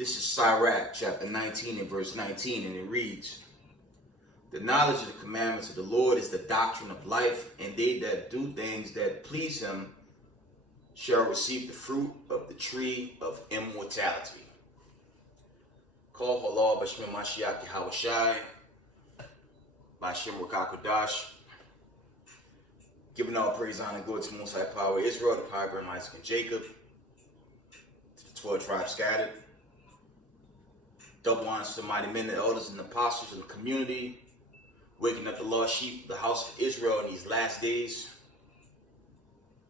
This is Sirach chapter 19 and verse 19, and it reads, "The knowledge of the commandments of the Lord is the doctrine of life, and they that do things that please him shall receive the fruit of the tree of immortality." Call halal b'shem Mashiach Yahawashai, b'shem Rakakodash. Giving all praise, honor, and glory to the Most High Power of Israel, the power of Abraham, Isaac, and Jacob, to the 12 tribes scattered. Double honors to the mighty men, the elders, and the apostles in the community, waking up the lost sheep of the house of Israel in these last days.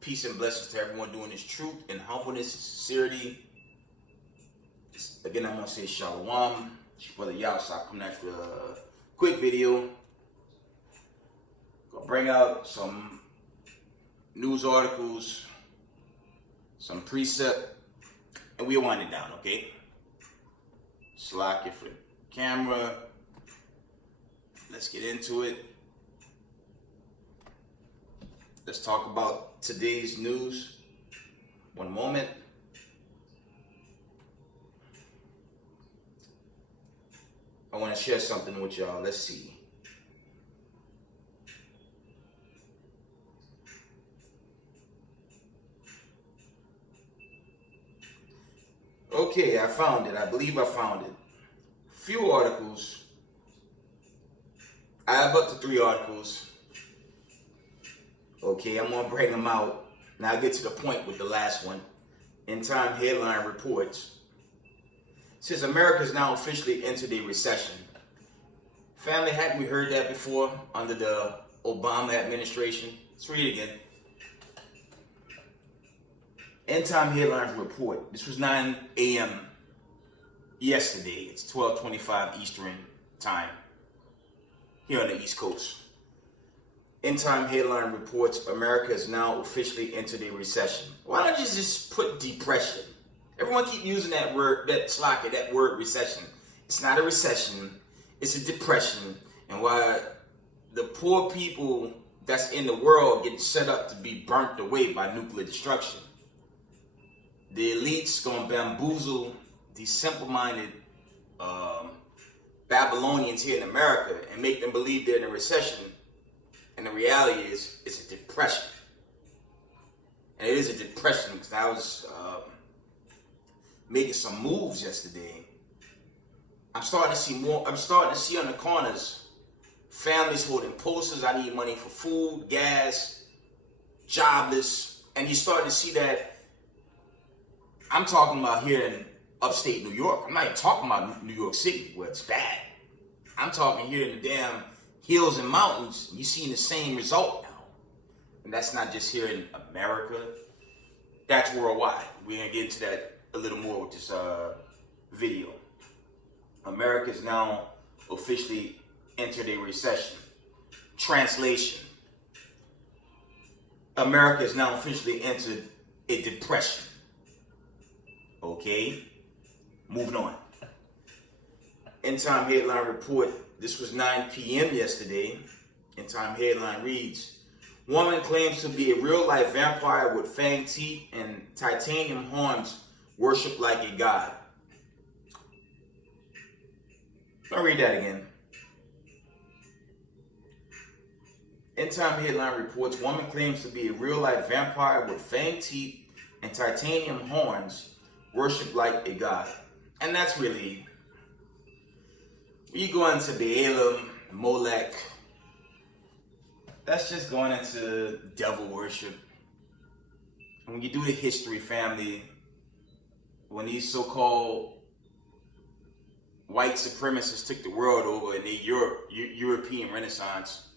Peace and blessings to everyone doing this truth and humbleness and sincerity. Again, I'm going to say Shalom. It's your brother Yahusha coming after a quick video. Gonna bring out some news articles, some precept, and we'll wind it down, okay? Slack it for the camera. Let's get into it. Let's talk about today's news. One moment. I want to share something with y'all. Let's see. Okay, I found it. I believe I found it. Few articles. I have up to 3 articles. Okay, I'm going to bring them out. Now I'll get to the point with the last one. In Time headline reports. It says America has now officially entered a recession. Family, hadn't we heard that before under the Obama administration? Let's read it again. End Time headlines report. This was 9 a.m. yesterday. It's 12:25 Eastern time here on the East Coast. End Time headline reports America has now officially entered a recession. Why don't you just put depression? Everyone keep using that word, that word recession. It's not a recession. It's a depression. And why the poor people that's in the world get set up to be burnt away by nuclear destruction. The elites gonna bamboozle these simple-minded Babylonians here in America and make them believe they're in a recession. And the reality is, it's a depression. And it is a depression because I was making some moves yesterday. I'm starting to see on the corners, families holding posters. I need money for food, gas, jobless. And you're starting to see that. I'm talking about here in upstate New York. I'm not even talking about New York City where it's bad. I'm talking here in the damn hills and mountains. You're seeing the same result now. And that's not just here in America. That's worldwide. We're going to get into that a little more with this video. America has now officially entered a recession. Translation. America has now officially entered a depression. Okay, moving on. End Time headline report. This was 9 p.m. yesterday. End Time headline reads, "Woman claims to be a real-life vampire with fanged teeth and titanium horns, worshipped like a god." I'll read that again. End Time headline reports, "Woman claims to be a real-life vampire with fanged teeth and titanium horns, worshipped like a god." And that's really, when you go into Baalim, Molech, that's just going into devil worship. And when you do the history, family, when these so-called white supremacists took the world over in the European Renaissance,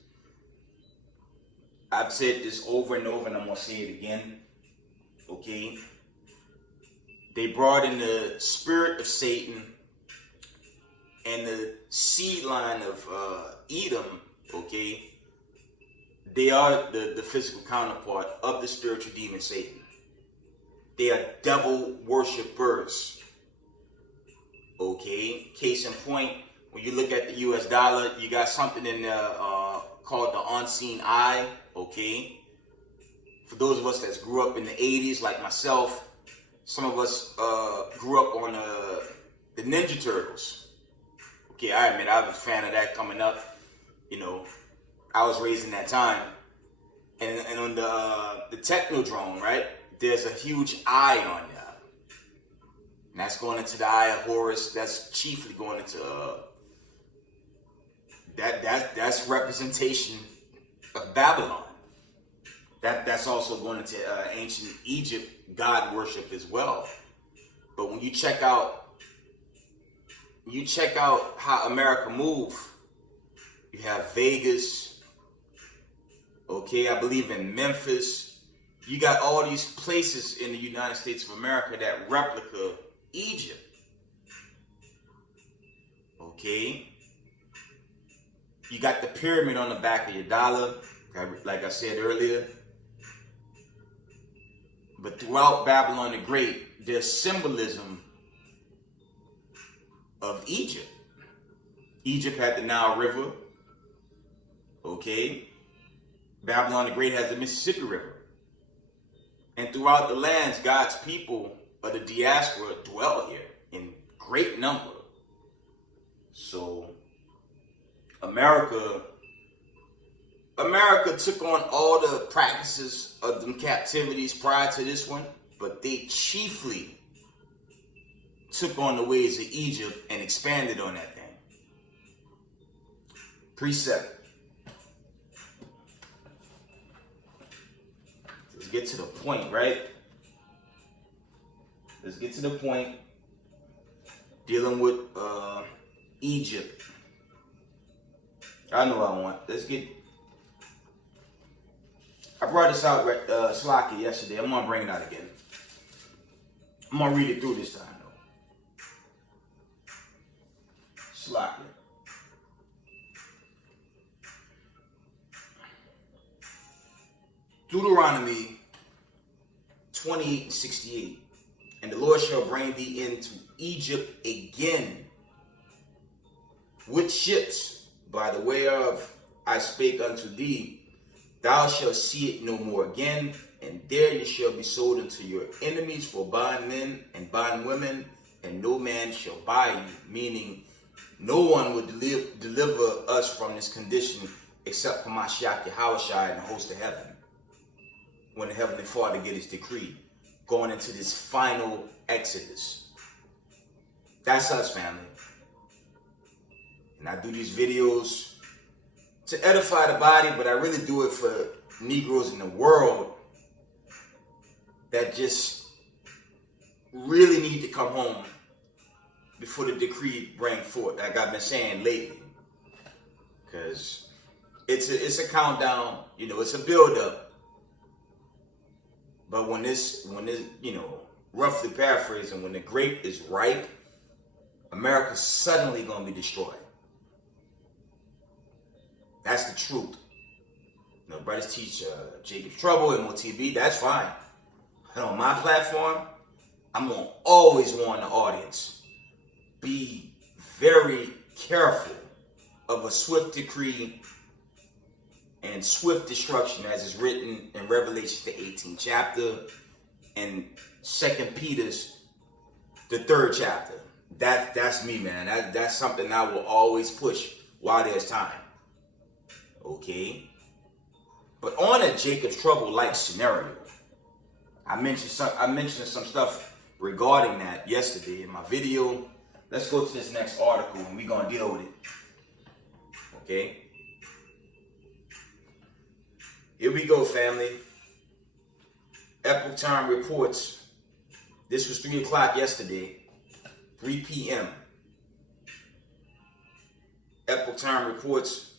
I've said this over and over and I'm going to say it again, okay? They brought in the spirit of Satan and the seed line of Edom, okay? They are the physical counterpart of the spiritual demon Satan. They are devil worshippers, okay? Case in point, when you look at the US dollar, you got something in there called the unseen eye, okay? For those of us that grew up in the 80s, like myself, some of us grew up on the Ninja Turtles. Okay, I admit I was a fan of that coming up. You know, I was raised in that time. And on the Technodrome, right, there's a huge eye on there. And that's going into the Eye of Horus. That's chiefly going into that's representation of Babylon. That's also going into ancient Egypt god worship as well. But when you check out how America move, you have Vegas, okay, I believe in Memphis. You got all these places in the United States of America that replica Egypt. Okay? You got the pyramid on the back of your dollar, like I said earlier. But throughout Babylon the Great, there's symbolism of Egypt. Egypt had the Nile River. Okay? Babylon the Great has the Mississippi River. And throughout the lands, God's people of the diaspora dwell here in great number. So America took on all the practices of them captivities prior to this one, but they chiefly took on the ways of Egypt and expanded on that thing. Precept. Let's get to the point, right? Let's get to the point dealing with Egypt. I know what I want. I brought this out Slocky yesterday. I'm gonna bring it out again. I'm gonna read it through this time though. Slocky. Deuteronomy 28:68. And the Lord shall bring thee into Egypt again with ships by the way of I spake unto thee. Thou shalt see it no more again, and there you shall be sold unto your enemies for bondmen and bondwomen, and no man shall buy you. Meaning, no one would deliver us from this condition except for Mashiach Yahushua and the host of heaven. When the Heavenly Father get his decree, going into this final exodus. That's us, family. And I do these videos to edify the body, but I really do it for Negroes in the world that just really need to come home before the decree bring forth, like I've been saying lately. Because it's a countdown, you know, it's a build-up. But when this, you know, roughly paraphrasing, when the grape is ripe, America's suddenly going to be destroyed. That's the truth. You know, brothers teach Jacob's Trouble, MOTB, that's fine. And on my platform, I'm going to always warn the audience, be very careful of a swift decree and swift destruction as is written in Revelation, the 18th chapter, and 2 Peter's, the 3rd chapter. That's me, man. That's something I will always push while there's time. Okay? But on a Jacob's Trouble-like scenario, I mentioned some stuff regarding that yesterday in my video. Let's go to this next article and we're going to deal with it. Okay? Here we go, family. Epoch Time reports. This was 3 o'clock yesterday. 3 p.m. Epoch Time reports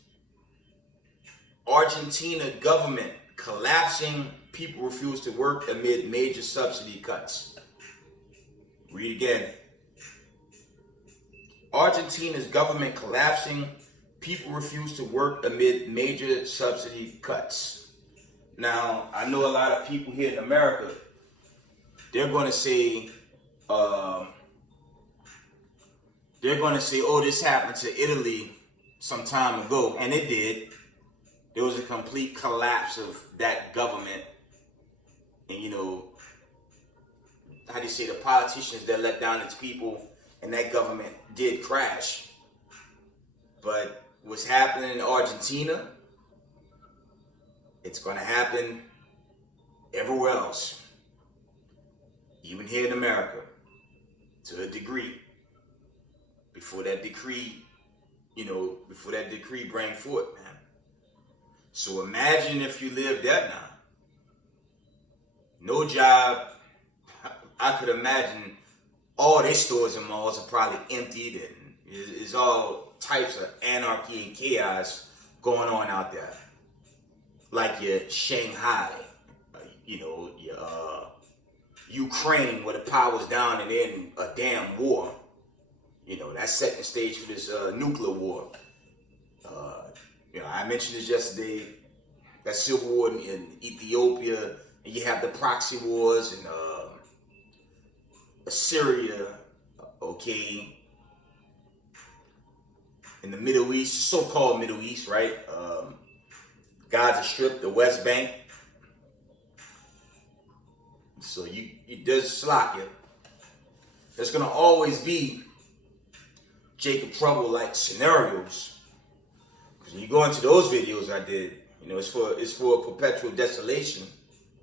Argentina government collapsing. People refuse to work amid major subsidy cuts. Read again. Argentina's government collapsing. People refuse to work amid major subsidy cuts. Now, I know a lot of people here in America, they're going to say, oh, this happened to Italy some time ago. And it did. There was a complete collapse of that government. And, you know, how do you say, the politicians that let down its people and that government did crash. But what's happening in Argentina, it's going to happen everywhere else, even here in America, to a degree, before that decree bring forth, man. So imagine if you lived that now. No job. I could imagine all their stores and malls are probably emptied, and it's all types of anarchy and chaos going on out there. Like your Shanghai, your Ukraine, where the power's down and they're in a damn war. That's setting the stage for this nuclear war. I mentioned this yesterday, that civil war in Ethiopia, and you have the proxy wars in Syria, okay, in the Middle East, so-called Middle East, right? Gaza Strip, the West Bank. So there's Slovakia. There's gonna always be Jacob Trouble-like scenarios. Because when you go into those videos I did, it's for perpetual desolation,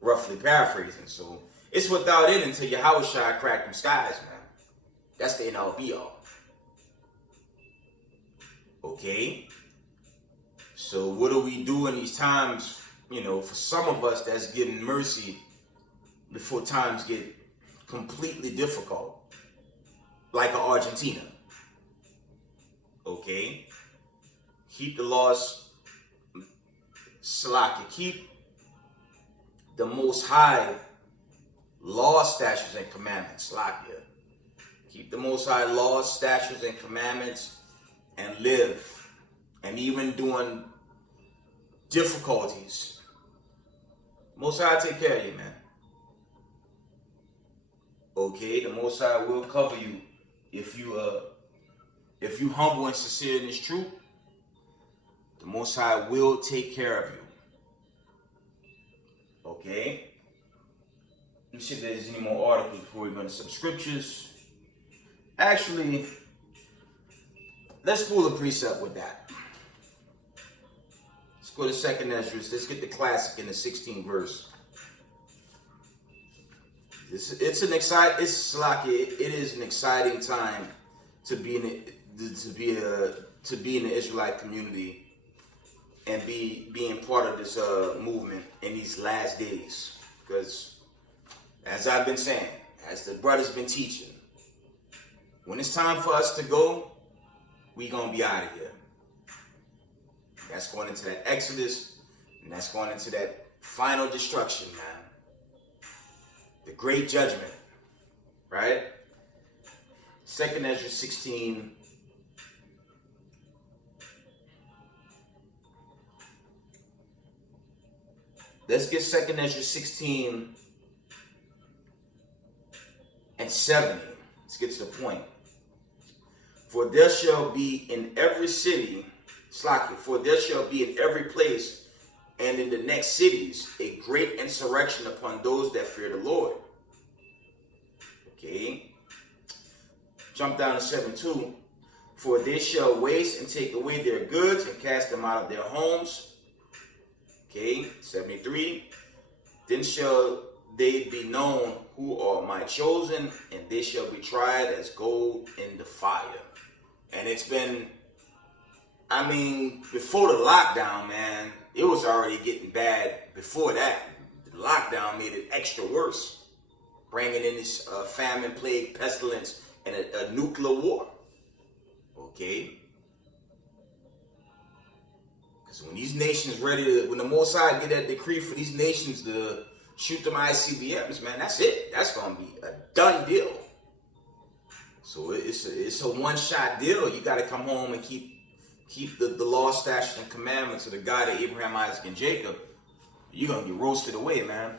roughly paraphrasing. So it's without it until Yahweh Shai crack them skies, man. That's the end all be all. Okay? So what do we do in these times, for some of us that's getting mercy before times get completely difficult, like Argentina? Okay? Keep the laws, Salaki, keep the Most High laws, statutes, and commandments, Salakia. Keep the Most High laws, statutes, and commandments, and live. And even during difficulties, Most High take care of you, man. Okay, the Most High will cover you if you humble and sincere in His truth. The Most High will take care of you. Okay. Let me see if there's any more articles before we go into some scriptures. Actually, let's pull a precept with that. Let's go to 2nd Ezra. Let's get the classic in the 16th verse. It is an exciting time to be in the Israelite community and being part of this movement in these last days. Because as I've been saying, as the brother's been teaching, when it's time for us to go, we gonna be out of here. That's going into that Exodus, and that's going into that final destruction, man. The great judgment, right? 2nd Ezra 16. Let's get 2nd Ezra 16 and 70. Let's get to the point. For there shall be in every city, for there shall be in every place and in the next cities a great insurrection upon those that fear the Lord. Okay. Jump down to 7:2. For they shall waste and take away their goods and cast them out of their homes. Okay. 73. Then shall they be known who are my chosen, and they shall be tried as gold in the fire. And it's been, before the lockdown, man, it was already getting bad before that. The lockdown made it extra worse, bringing in this famine, plague, pestilence, and a nuclear war. Okay? Because when these nations when the Most High get that decree for these nations to shoot them ICBMs, man, that's it. That's going to be a done deal. So it's a one-shot deal. You got to come home and keep the law, statutes, and commandments of the God of Abraham, Isaac, and Jacob. You're going to get roasted away, man.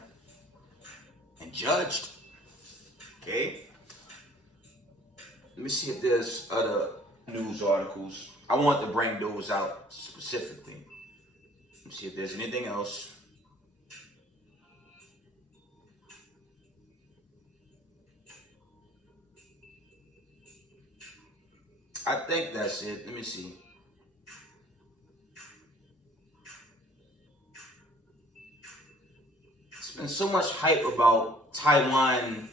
And judged. Okay? Let me see if there's other news articles. I want to bring those out specifically. Let me see if there's anything else. I think that's it. Let me see. There's been so much hype about Taiwan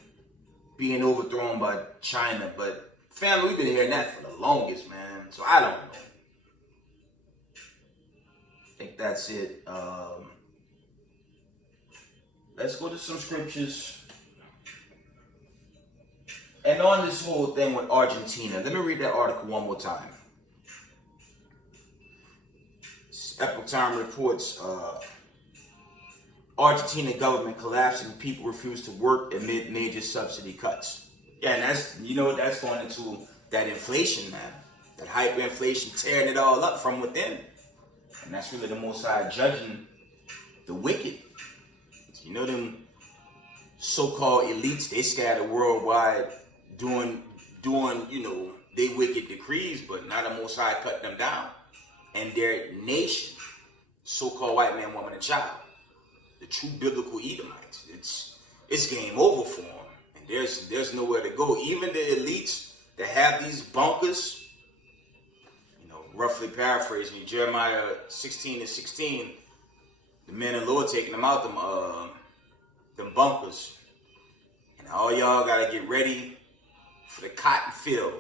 being overthrown by China, but family, we've been hearing that for the longest, man. So I don't know. I think that's it. Let's go to some scriptures. And on this whole thing with Argentina, let me read that article one more time. Epoch Time reports Argentina government collapsing, people refuse to work amid major subsidy cuts. Yeah, and that's, that's going into that inflation, man. That hyperinflation tearing it all up from within. And that's really the Most High judging the wicked. Them so-called elites, they scatter worldwide doing they wicked decrees, but not the Most High cut them down. And their nation, so-called white man, woman, and child, the true biblical Edomites, it's game over for them. And there's nowhere to go. Even the elites that have these bunkers, roughly paraphrasing Jeremiah 16:16, the men of the Lord taking them out them bunkers. And all y'all gotta get ready for the cotton field,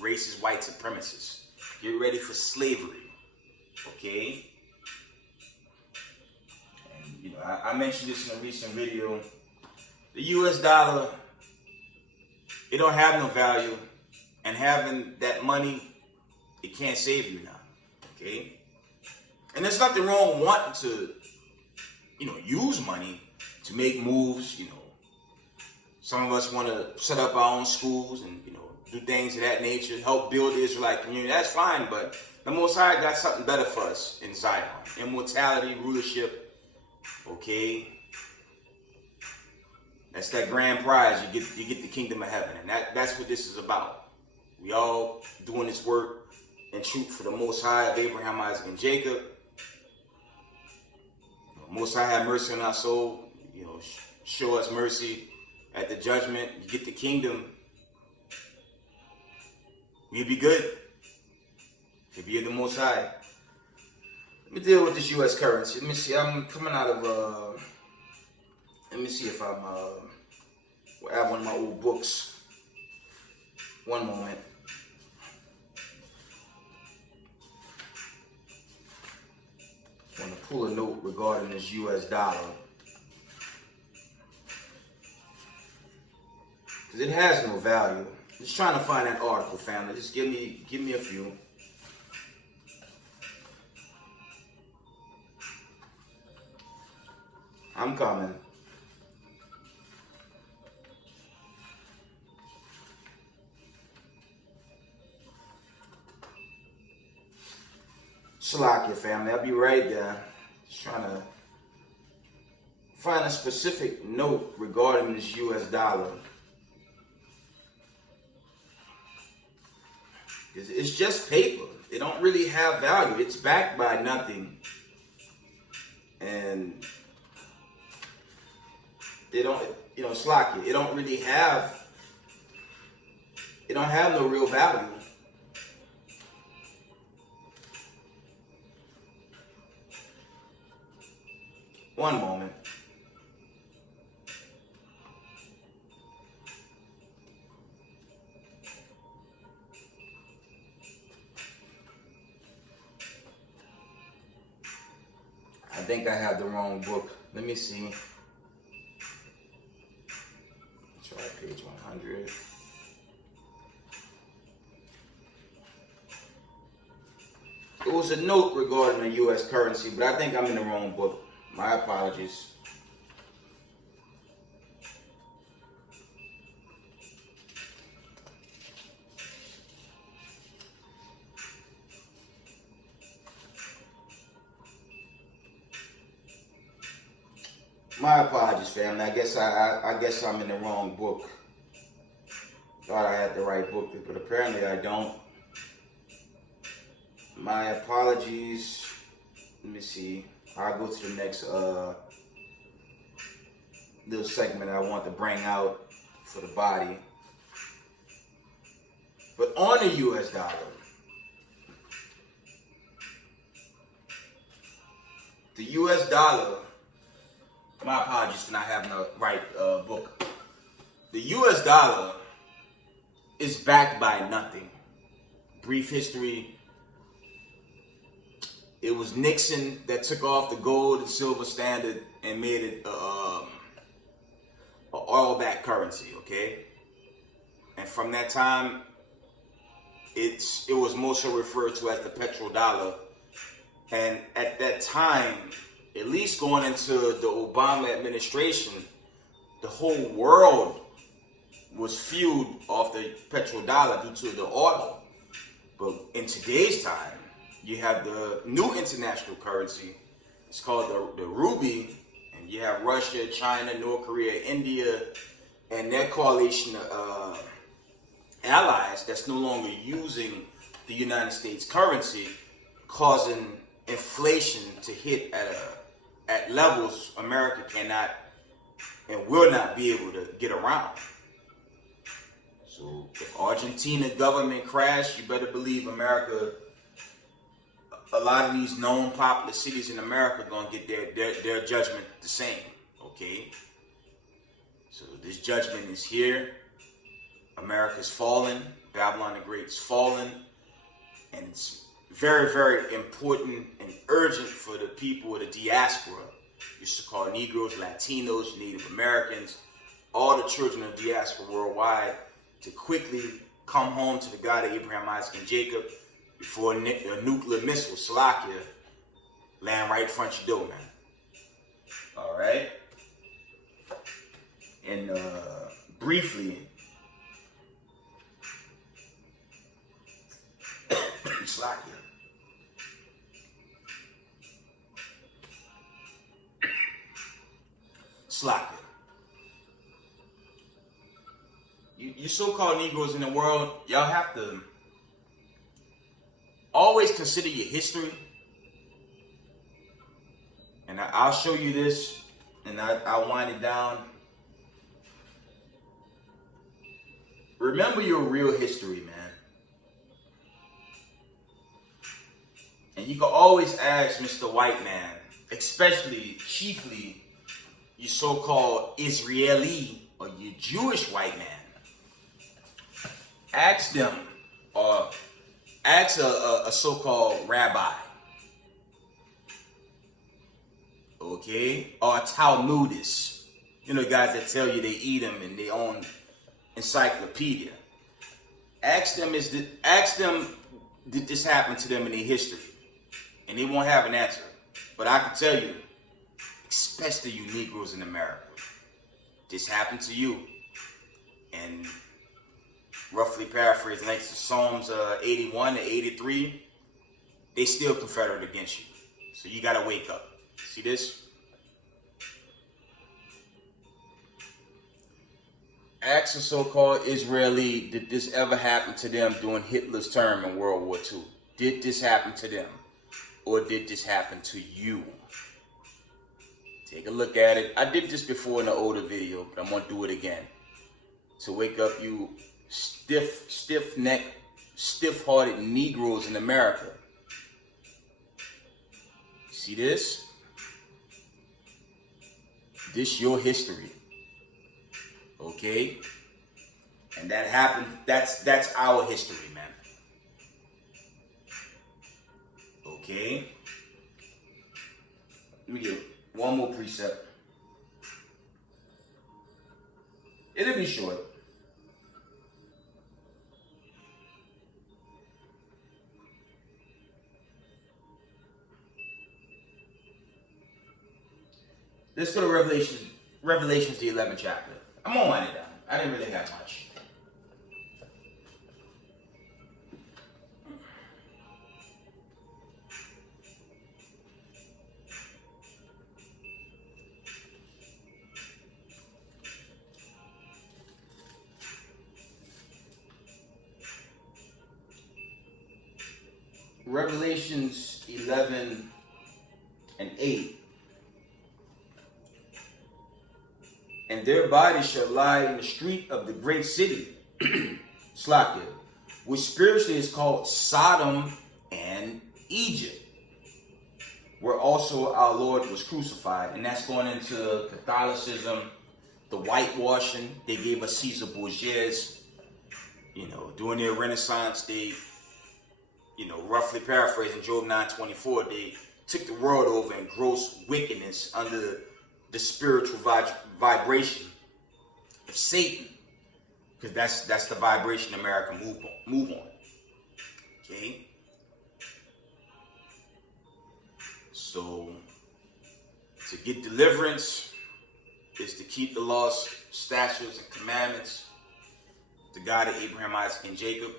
racist white supremacists. Get ready for slavery. Okay? And I mentioned this in a recent video. The US dollar, it don't have no value. And having that money, it can't save you now. Okay? And there's nothing wrong wanting to, use money to make moves. Some of us want to set up our own schools and, do things of that nature, help build the Israelite community. That's fine, but the Most High got something better for us in Zion. Immortality, rulership, okay? That's that grand prize. You get the kingdom of heaven, and that's what this is about. We all doing this work in truth for the Most High of Abraham, Isaac, and Jacob. Most High have mercy on our soul. Show us mercy at the judgment. You get the kingdom. You'll be good. If you're the Most High. Let me deal with this U.S. currency. Let me see. I'm coming out of. Let me see if I have one of my old books. One moment. I want to pull a note regarding this U.S. dollar. Because it has no value. Just trying to find that article, family. Just give me a few. I'm coming. Shalakia, family. I'll be right there. Just trying to find a specific note regarding this U.S. dollar. It's just paper. It don't really have value. It's backed by nothing. And it don't, Shalakia, it don't really have, it don't have no real value. One moment. I think I have the wrong book. Let me see. Try page 100. It was a note regarding the U.S. currency, but I think I'm in the wrong book. My apologies. My apologies, family. I guess I'm in the wrong book. Thought I had the right book, but apparently I don't. My apologies. Let me see. I'll go to the next little segment I want to bring out for the body. But on the US dollar, the US dollar, my apologies for not having the right book. The US dollar is backed by nothing. Brief history. It was Nixon that took off the gold and silver standard and made it an oil-backed currency, okay? And from that time, it was mostly referred to as the petrodollar. And at that time, at least going into the Obama administration, the whole world was fueled off the petrodollar due to the oil. But in today's time, you have the new international currency. It's called the ruby. And you have Russia, China, North Korea, India, and their coalition of allies that's no longer using the United States currency, causing inflation to hit at levels America cannot and will not be able to get around. So if Argentina government crash, you better believe America, a lot of these known popular cities in America are going to get their judgment the same, okay? So this judgment is here. America's fallen. Babylon the Great is fallen. And it's very, very important and urgent for the people of the diaspora. Used to call Negroes, Latinos, Native Americans, all the children of the diaspora worldwide to quickly come home to the God of Abraham, Isaac, and Jacob before a nuclear missile, Salakia, land right in front of your door, man. All right? And briefly, Salakia. Slacker. You so-called Negroes in the world, y'all have to always consider your history. And I'll show you this, and I'll wind it down. Remember your real history, man. And you can always ask Mr. White Man, especially, chiefly, you so-called Israeli or you Jewish white man. Ask them, or ask a so-called rabbi, okay, or a Talmudist. You know, guys that tell you they eat them and they own encyclopedia. Ask them, did this happen to them in their history? And they won't have an answer. But I can tell you, especially you Negroes in America, this happened to you. And roughly paraphrasing, like Psalms 81 to 83, they still confederate against you. So you gotta wake up. See this? Ask a so-called Israeli, did this ever happen to them during Hitler's term in World War II? Did this happen to them? Or did this happen to you? Take a look at it. I did this before in an older video, but I'm going to do it again. To wake up you stiff-necked, stiff-hearted Negroes in America. See this? This your history. Okay? And that happened, that's our history, man. Okay? Let me get one more precept. It'll be short. Let's go to Revelations, the 11th chapter. I'm gonna wind it down. I didn't really have much. Revelations 11 and 8. And their bodies shall lie in the street of the great city, Slakia, which spiritually is called Sodom and Egypt, where also our Lord was crucified. And that's going into Catholicism, the whitewashing. They gave us Caesar Borgias, during their Renaissance. They, roughly paraphrasing Job 9:24, they took the world over in gross wickedness under the spiritual vibration of Satan, because that's the vibration America move on. Okay. So, to get deliverance is to keep the laws, statutes, and commandments, the God of Abraham, Isaac, and Jacob,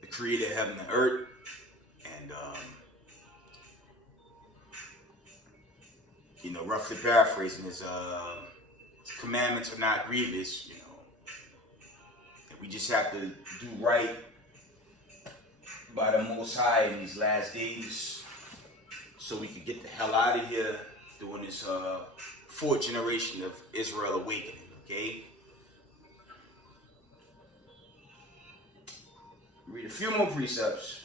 the creator of heaven and earth, and, roughly paraphrasing, his commandments are not grievous, and we just have to do right by the Most High in these last days, so we could get the hell out of here during this fourth generation of Israel awakening. Okay. Read a few more precepts,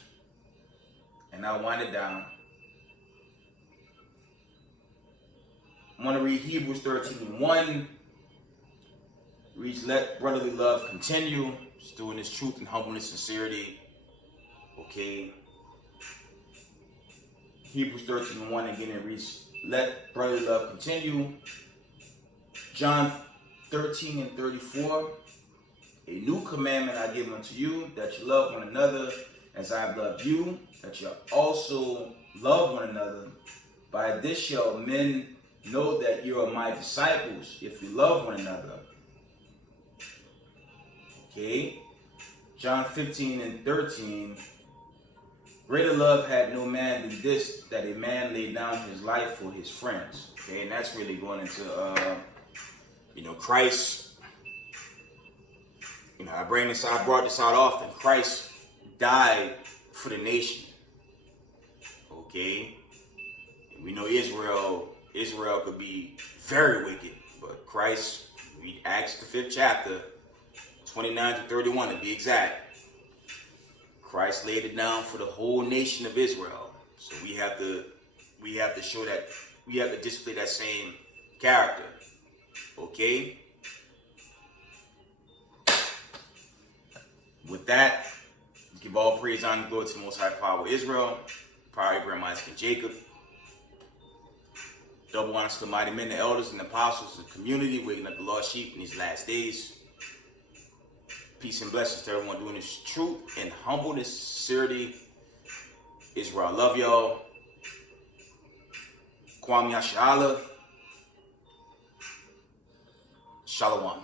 and I'll wind it down. I want to read Hebrews 13:1. Reads, let brotherly love continue. Just doing this truth and humbleness, sincerity. Okay. Hebrews 13:1 again, it reads, let brotherly love continue. John 13:34. A new commandment I give unto you, that you love one another as I have loved you, that you also love one another. By this shall men know that you are my disciples, if you love one another. Okay. John 15:13. Greater love had no man than this, that a man laid down his life for his friends. Okay, and that's really going into, Christ. I brought this out often. Christ died for the nation. Okay, we know Israel could be very wicked, but Christ, read Acts the 5th chapter, 29-31 to be exact. Christ laid it down for the whole nation of Israel. So we have to show that, we have to display that same character. Okay? With that, give all praise, honor, and glory to the Most High Power of Israel, power of Abraham, Isaac, and Jacob. Double honors to the mighty men, the elders, and the apostles of the community, waking up the lost sheep in these last days. Peace and blessings to everyone doing this truth and humbleness, sincerity. Israel, I love y'all. Kwam Yashala. Shalom.